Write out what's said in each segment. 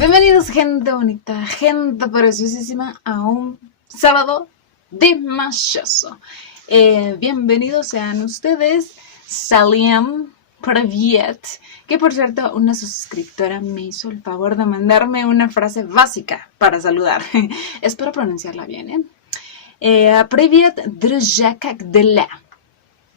Bienvenidos, gente bonita, gente preciosísima, a un sábado delicioso. Bienvenidos sean ustedes, Saliam Praviet, que por cierto una suscriptora me hizo el favor de mandarme una frase básica para saludar. Espero pronunciarla bien, Privet Druzhakak Dela,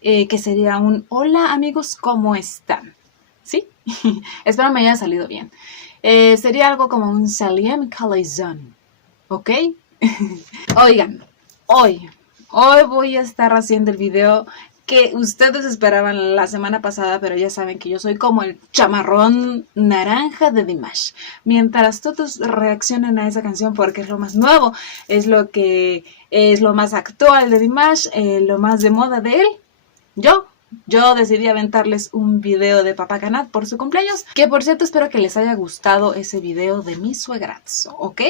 que sería un hola amigos, ¿cómo están? ¿Sí? Espero me haya salido bien. Sería algo como un Saliem Kalaizon, ¿ok? Oigan, hoy voy a estar haciendo el video que ustedes esperaban la semana pasada, pero ya saben que yo soy como el chamarrón naranja de Dimash. Mientras todos reaccionen a esa canción porque es lo más nuevo, es lo que es lo más actual de Dimash, lo más de moda de él, yo decidí aventarles un video de Papá Canat por su cumpleaños, que por cierto espero que les haya gustado ese video de mi suegrazo, ¿ok?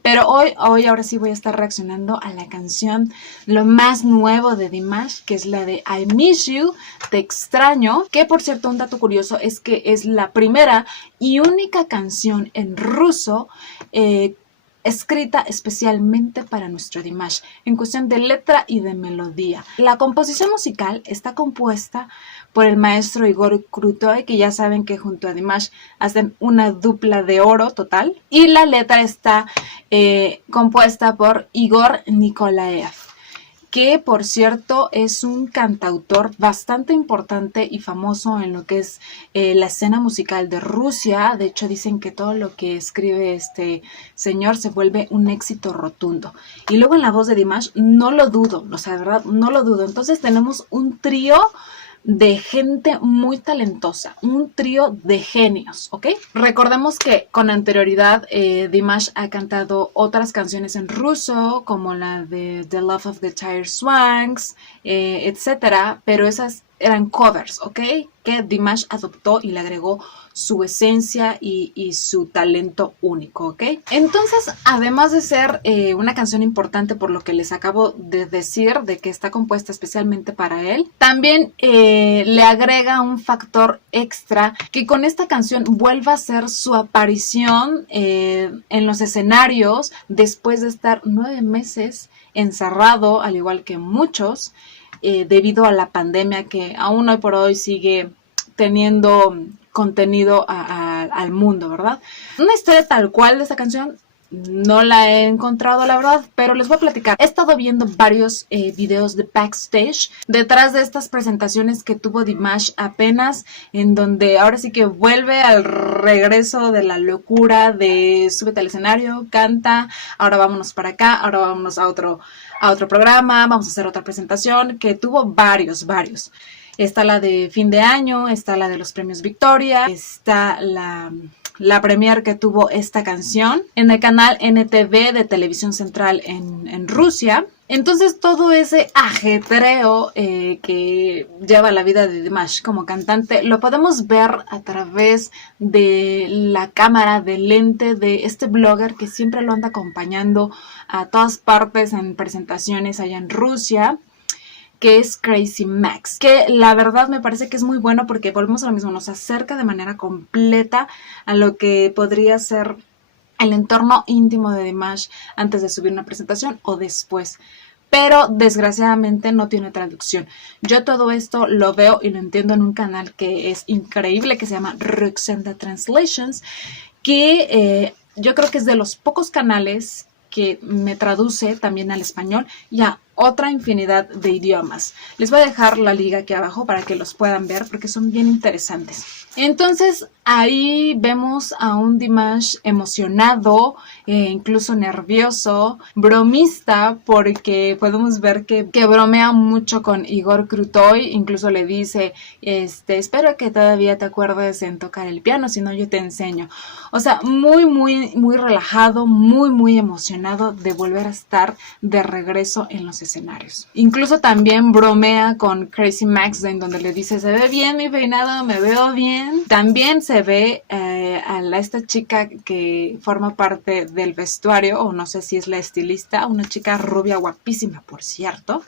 Pero hoy ahora sí voy a estar reaccionando a la canción lo más nuevo de Dimash, que es la de I Miss You, Te Extraño, que por cierto un dato curioso es que es la primera y única canción en ruso escrita especialmente para nuestro Dimash, en cuestión de letra y de melodía. La composición musical está compuesta por el maestro Igor Krutoy, que ya saben que junto a Dimash hacen una dupla de oro total, y la letra está compuesta por Igor Nikolaev, que por cierto es un cantautor bastante importante y famoso en lo que es la escena musical de Rusia. De hecho dicen que todo lo que escribe este señor se vuelve un éxito rotundo. Y luego en la voz de Dimash no lo dudo, o sea, de verdad no lo dudo. Entonces tenemos un trío de gente muy talentosa, un trío de genios, ¿ok? Recordemos que con anterioridad Dimash ha cantado otras canciones en ruso, como la de The Love of the Tired Swanks, etcétera, pero esas eran covers, ¿ok? Que Dimash adoptó y le agregó su esencia y su talento único, ¿ok? Entonces, además de ser una canción importante por lo que les acabo de decir, de que está compuesta especialmente para él, también le agrega un factor extra que con esta canción vuelva a ser su aparición en los escenarios después de estar 9 meses encerrado, al igual que muchos, debido a la pandemia que aún hoy por hoy sigue teniendo contenido al mundo, ¿verdad? Una historia tal cual de esta canción no la he encontrado, la verdad, pero les voy a platicar. He estado viendo varios videos de backstage detrás de estas presentaciones que tuvo Dimash apenas, en donde ahora sí que vuelve al regreso de la locura de súbete al escenario, canta, ahora vámonos para acá, ahora vámonos a otro programa, vamos a hacer otra presentación, que tuvo varios. Está la de fin de año, está la de los premios Victoria, está la premier que tuvo esta canción en el canal NTV de Televisión Central en Rusia. Entonces todo ese ajetreo que lleva la vida de Dimash como cantante lo podemos ver a través de la cámara, del lente de este blogger que siempre lo anda acompañando a todas partes en presentaciones allá en Rusia, que es Crazy Max, que la verdad me parece que es muy bueno porque volvemos a lo mismo, nos acerca de manera completa a lo que podría ser el entorno íntimo de Dimash antes de subir una presentación o después. Pero desgraciadamente no tiene traducción. Yo todo esto lo veo y lo entiendo en un canal que es increíble, que se llama Ruxenda Translations, que yo creo que es de los pocos canales que me traduce también al español y a otra infinidad de idiomas. Les voy a dejar la liga aquí abajo para que los puedan ver porque son bien interesantes. Entonces ahí vemos a un Dimash emocionado, incluso nervioso, bromista, porque podemos ver que bromea mucho con Igor Krutoy, incluso le dice, espero que todavía te acuerdes en tocar el piano, si no yo te enseño. O sea, muy relajado, muy emocionado de volver a estar de regreso en los escenarios. Incluso también bromea con Crazy Max, en donde le dice, se ve bien mi peinado, me veo bien. También se ve a esta chica que forma parte del vestuario, o no sé si es la estilista, una chica rubia guapísima, por cierto,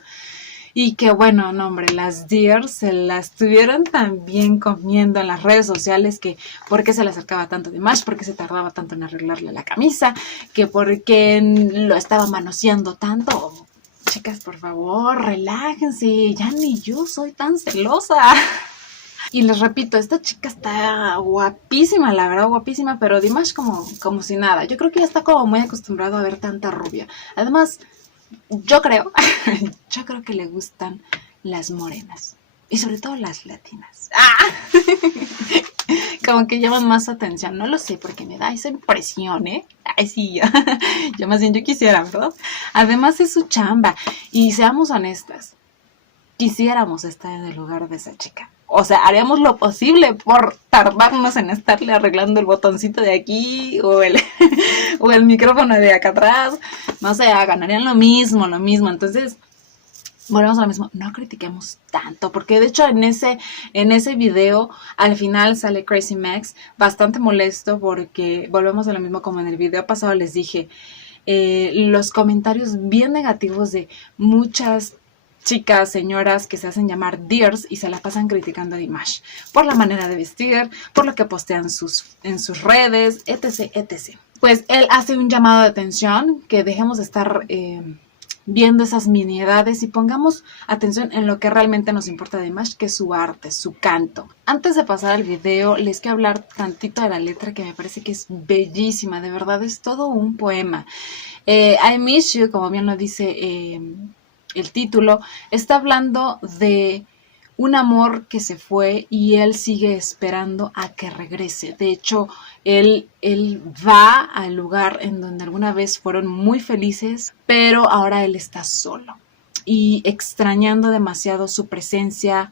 Y que bueno, no hombre, las Dears se la estuvieron también comiendo en las redes sociales, que por qué se le acercaba tanto Dimash, por qué se tardaba tanto en arreglarle la camisa, que por qué lo estaba manoseando tanto. Chicas, por favor, relájense, ya ni yo soy tan celosa. Y les repito, esta chica está guapísima, la verdad, guapísima, pero Dimash como si nada. Yo creo que ya está como muy acostumbrado a ver tanta rubia. Además, yo creo que le gustan las morenas. Y sobre todo las latinas. ¡Ah! Como que llaman más atención. No lo sé, porque me da esa impresión, ¿eh? Ay, sí, yo más bien yo quisiera, ¿verdad? Además es su chamba. Y seamos honestas, quisiéramos estar en el lugar de esa chica. O sea, haríamos lo posible por tardarnos en estarle arreglando el botoncito de aquí o el micrófono de acá atrás. No sé, ganarían lo mismo. Entonces, volvemos a lo mismo. No critiquemos tanto, porque de hecho en ese video al final sale Crazy Max bastante molesto porque volvemos a lo mismo como en el video pasado les dije. Los comentarios bien negativos de muchas chicas, señoras que se hacen llamar Dears y se la pasan criticando a Dimash por la manera de vestir, por lo que postean en sus redes, etc. Pues él hace un llamado de atención, que dejemos de estar viendo esas miniedades y pongamos atención en lo que realmente nos importa de Dimash, que es su arte, su canto. Antes de pasar al video, les quiero hablar tantito de la letra, que me parece que es bellísima, de verdad es todo un poema. I Miss You, como bien lo dice el título, está hablando de un amor que se fue y él sigue esperando a que regrese. De hecho, él va al lugar en donde alguna vez fueron muy felices, pero ahora él está solo y extrañando demasiado su presencia,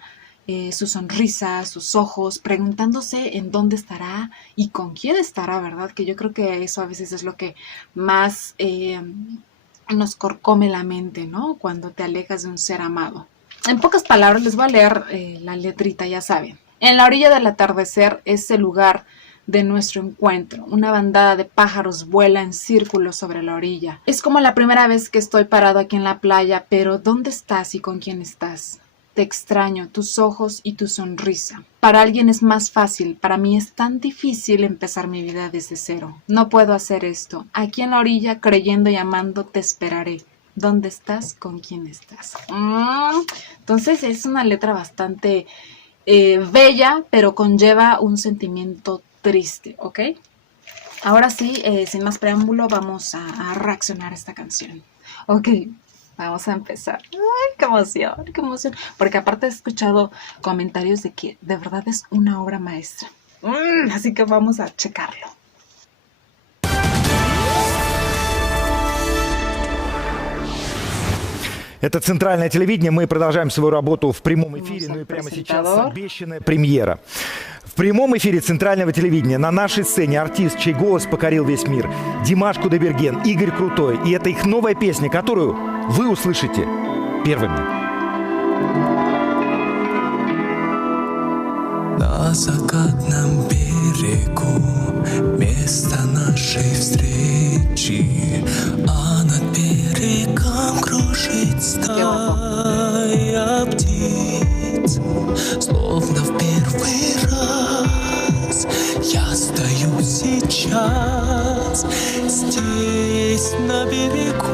su sonrisa, sus ojos, preguntándose en dónde estará y con quién estará, ¿verdad? Que yo creo que eso a veces es lo que más nos corcome la mente, ¿no? Cuando te alejas de un ser amado. En pocas palabras, les voy a leer la letrita, ya saben. En la orilla del atardecer es el lugar de nuestro encuentro. Una bandada de pájaros vuela en círculo sobre la orilla. Es como la primera vez que estoy parado aquí en la playa, pero ¿dónde estás y con quién estás? Te extraño, tus ojos y tu sonrisa. Para alguien es más fácil, para mí es tan difícil empezar mi vida desde cero. No puedo hacer esto. Aquí en la orilla, creyendo y amando, te esperaré. ¿Dónde estás? ¿Con quién estás? Entonces es una letra bastante bella, pero conlleva un sentimiento triste, ¿ok? Ahora sí, sin más preámbulo, vamos a reaccionar a esta canción. Ok, vamos a empezar. ¡Ay, qué emoción, qué emoción! Porque aparte he escuchado comentarios de que de verdad es una obra maestra. Así que vamos a checarlo. Это центральное телевидение. Мы продолжаем свою работу в прямом эфире. Ну и прямо сейчас обещанная премьера. В прямом эфире центрального телевидения на нашей сцене артист, чей голос покорил весь мир. Димаш Кудайберген, Игорь Крутой. И это их новая песня, которую вы услышите первыми. На закатном берегу место нашей встречи, а над берегом кружит стая птиц. Словно в первый раз я стою сейчас здесь на берегу,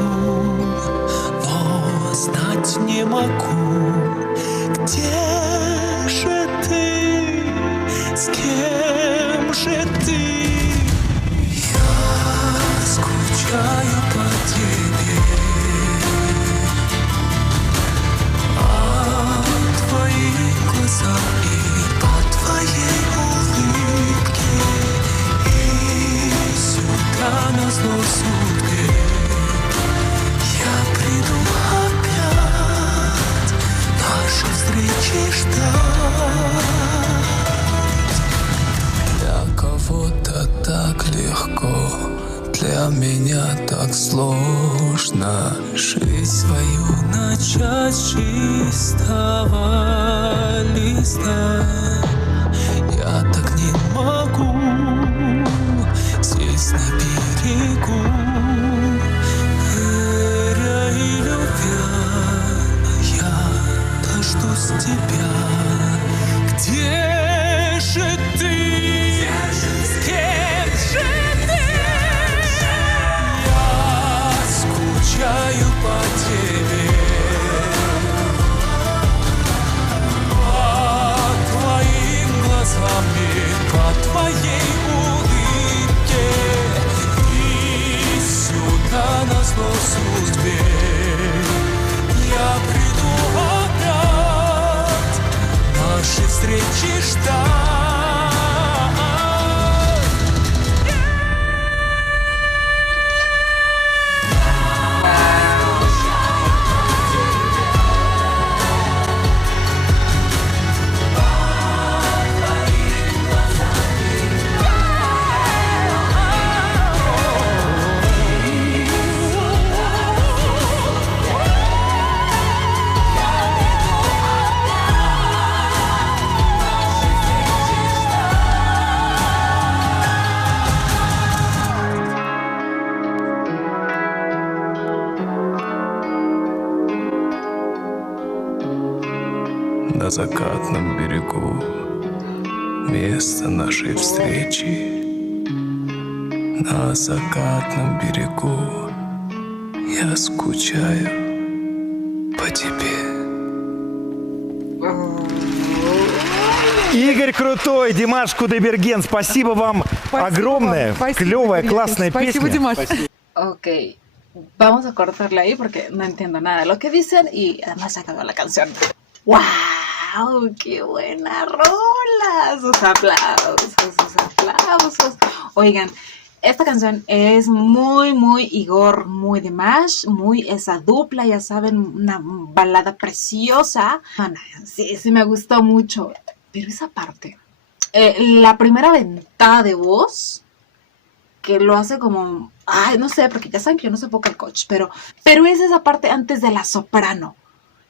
но знать не могу, где же ты, с кем же ты? Я скучаю по тебе, а твои глаза и по твоей улыбке, и сюда назло судьбе я приду опять нашей встречи ждать. Для кого-то так легко, для меня так сложно жизнь свою начать с чистого листа. Я так не могу здесь на берегу, веря и любя, я без тебя. Где же ты? С кем же ты? Я скучаю по тебе. По твоим глазам и по твоей улыбке. И сюда назло судьбе я приду опять наши встречи ждать. На закатном берегу место нашей встречи. На закатном берегу я скучаю по тебе. Игорь Крутой, Димаш Кудайберген, спасибо вам огромное. Клевая, классная Спасибо, песня. Димаш. Ok, vamos a cortarle ahí porque no entiendo nada de lo que dicen y además se acabó la canción. ¡Wow! ¡Qué buena rola! Sus aplausos, sus aplausos. Oigan, esta canción es muy Igor, muy Dimash, muy esa dupla, ya saben, una balada preciosa. Sí, me gustó mucho. Pero esa parte, la primera ventada de voz, que lo hace como, ay, no sé, porque ya saben que yo no soy vocal coach, pero es esa parte antes de la soprano,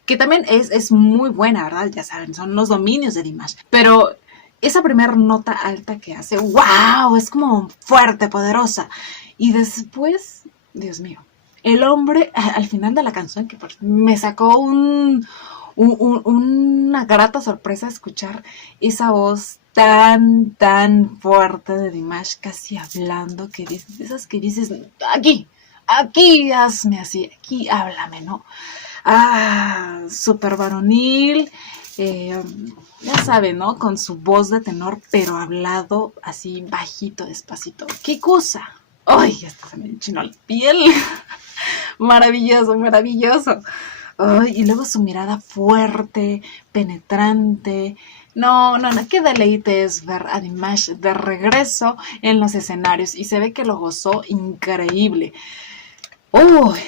que también es muy buena, ¿verdad? Ya saben, son los dominios de Dimash, pero esa primera nota alta que hace, wow, es como fuerte, poderosa, y después, Dios mío, el hombre, al final de la canción, que me sacó una grata sorpresa escuchar esa voz tan fuerte de Dimash, casi hablando, que dices, esas que dices, aquí, hazme así, aquí háblame, ¿no? Súper varonil, ya saben, ¿no? Con su voz de tenor, pero hablado así bajito, despacito. ¡Qué cosa! ¡Ay! Hasta se me enchinó la piel. Maravilloso. Ay, y luego su mirada fuerte, penetrante. No, qué deleite es ver a Dimash de regreso en los escenarios y se ve que lo gozó increíble. Uy,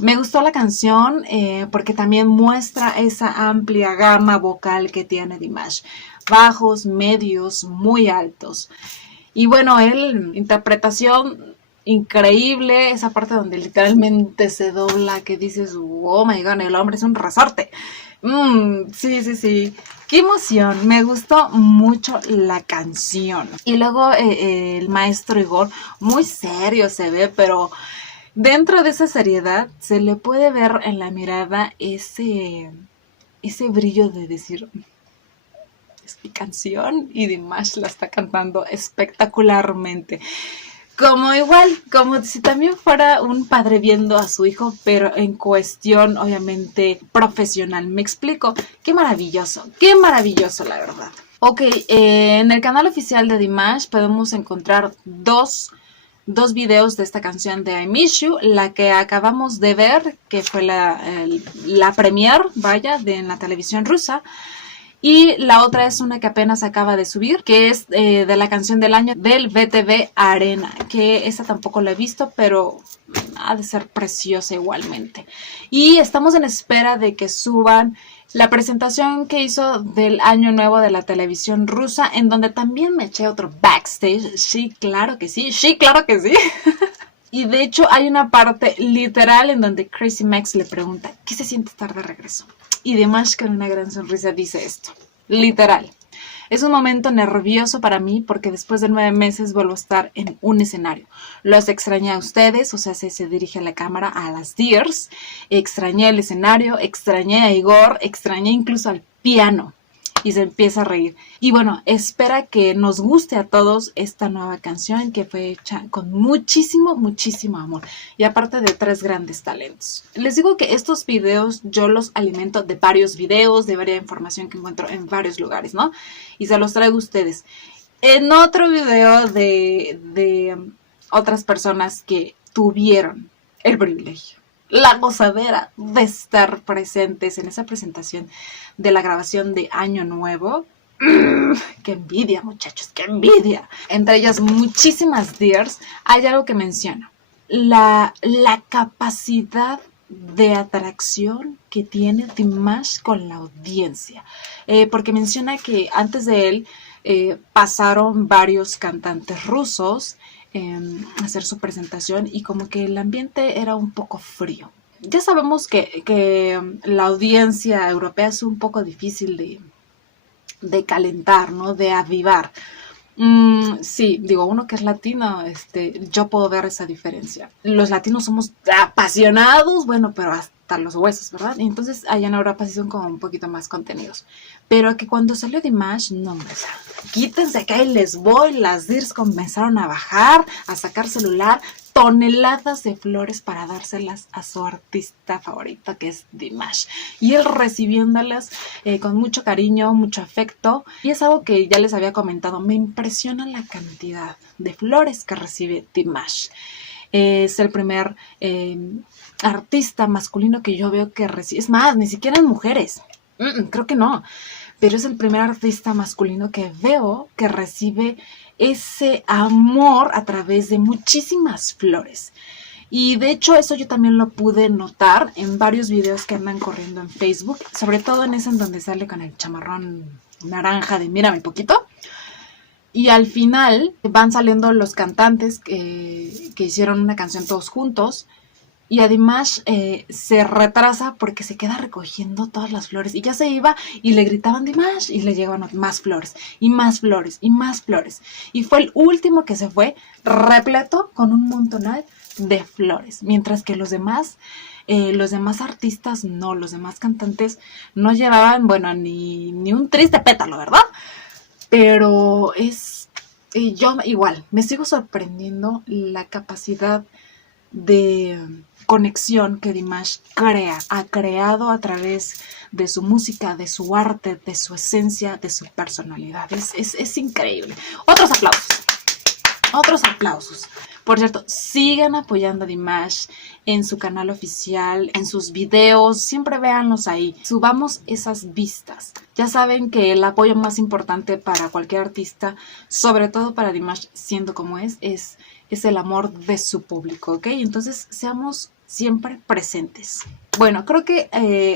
me gustó la canción porque también muestra esa amplia gama vocal que tiene Dimash. Bajos, medios, muy altos. Y bueno, interpretación increíble, esa parte donde literalmente se dobla, que dices, oh my god, el hombre es un resorte. Sí. Qué emoción, me gustó mucho la canción. Y luego el maestro Igor, muy serio se ve, pero dentro de esa seriedad se le puede ver en la mirada ese brillo de decir, es mi canción y Dimash la está cantando espectacularmente. Como si también fuera un padre viendo a su hijo, pero en cuestión, obviamente, profesional. ¿Me explico? Qué maravilloso, la verdad. Ok, en el canal oficial de Dimash podemos encontrar dos videos de esta canción de I Miss You, la que acabamos de ver, que fue la premier, en la televisión rusa. Y la otra es una que apenas acaba de subir, que es de la canción del año del VTV Arena, que esa tampoco la he visto, pero ha de ser preciosa igualmente. Y estamos en espera de que suban la presentación que hizo del año nuevo de la televisión rusa, en donde también me eché otro backstage. Sí, claro que sí. Y de hecho hay una parte literal en donde Crazy Max le pregunta, ¿qué se siente estar de regreso? Y Dimash con una gran sonrisa dice esto, literal. Es un momento nervioso para mí porque después de 9 meses vuelvo a estar en un escenario. Los extrañé a ustedes, o sea, se dirige la cámara a las Dears. Extrañé el escenario, extrañé a Igor, extrañé incluso al piano. Y se empieza a reír. Y bueno, espera que nos guste a todos esta nueva canción que fue hecha con muchísimo, muchísimo amor. Y aparte de 3 grandes talentos. Les digo que estos videos yo los alimento de varios videos, de varias información que encuentro en varios lugares, ¿no? Y se los traigo a ustedes. En otro video de otras personas que tuvieron el privilegio, la gozadera de estar presentes en esa presentación de la grabación de Año Nuevo. ¡Qué envidia, muchachos! ¡Qué envidia! Entre ellas muchísimas Dears. Hay algo que menciona. La capacidad de atracción que tiene Dimash con la audiencia. Porque menciona que antes de él pasaron varios cantantes rusos hacer su presentación y como que el ambiente era un poco frío. Ya sabemos que la audiencia europea es un poco difícil de calentar, ¿no? De avivar. Sí, digo, uno que es latino, yo puedo ver esa diferencia. Los latinos somos apasionados, bueno, pero hasta los huesos, ¿verdad? Y entonces allá en Europa sí son como un poquito más contenidos. Pero que cuando salió Dimash, no, hombre, quítense que ahí les voy. Las Dears comenzaron a bajar, a sacar celular, toneladas de flores para dárselas a su artista favorita, que es Dimash. Y él recibiéndolas con mucho cariño, mucho afecto. Y es algo que ya les había comentado, me impresiona la cantidad de flores que recibe Dimash. Es el primer artista masculino que yo veo que recibe, es más, ni siquiera en mujeres, creo que no, pero es el primer artista masculino que veo que recibe ese amor a través de muchísimas flores. Y de hecho eso yo también lo pude notar en varios videos que andan corriendo en Facebook, sobre todo en ese en donde sale con el chamarrón naranja de Mírame Poquito. Y al final van saliendo los cantantes que hicieron una canción todos juntos. Y además se retrasa porque se queda recogiendo todas las flores. Y ya se iba y le gritaban Dimash y le llegaban más flores y más flores y más flores. Y fue el último que se fue repleto con un montonal de flores. Mientras que los demás artistas no, los demás cantantes no llevaban, bueno, ni un triste pétalo, ¿verdad? Pero yo igual, me sigo sorprendiendo la capacidad de conexión que Dimash ha creado a través de su música, de su arte, de su esencia, de su personalidad. Es increíble. Otros aplausos. Por cierto, sigan apoyando a Dimash en su canal oficial, en sus videos, siempre véanlos ahí. Subamos esas vistas. Ya saben que el apoyo más importante para cualquier artista, sobre todo para Dimash, siendo como es el amor de su público, ¿ok? Entonces, seamos siempre presentes. Bueno, creo que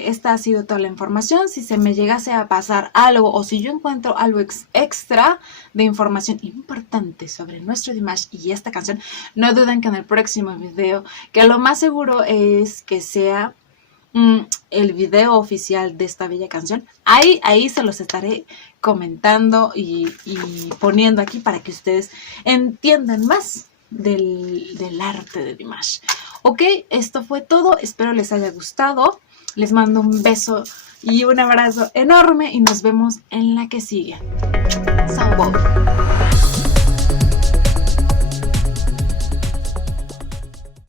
esta ha sido toda la información. Si se me llegase a pasar algo o si yo encuentro algo extra de información importante sobre nuestro Dimash y esta canción, no duden que en el próximo video, que lo más seguro es que sea el video oficial de esta bella canción, ahí se los estaré comentando y poniendo aquí para que ustedes entiendan más del arte de Dimash. Ok, esto fue todo, espero les haya gustado, les mando un beso y un abrazo enorme y nos vemos en la que sigue. Salud.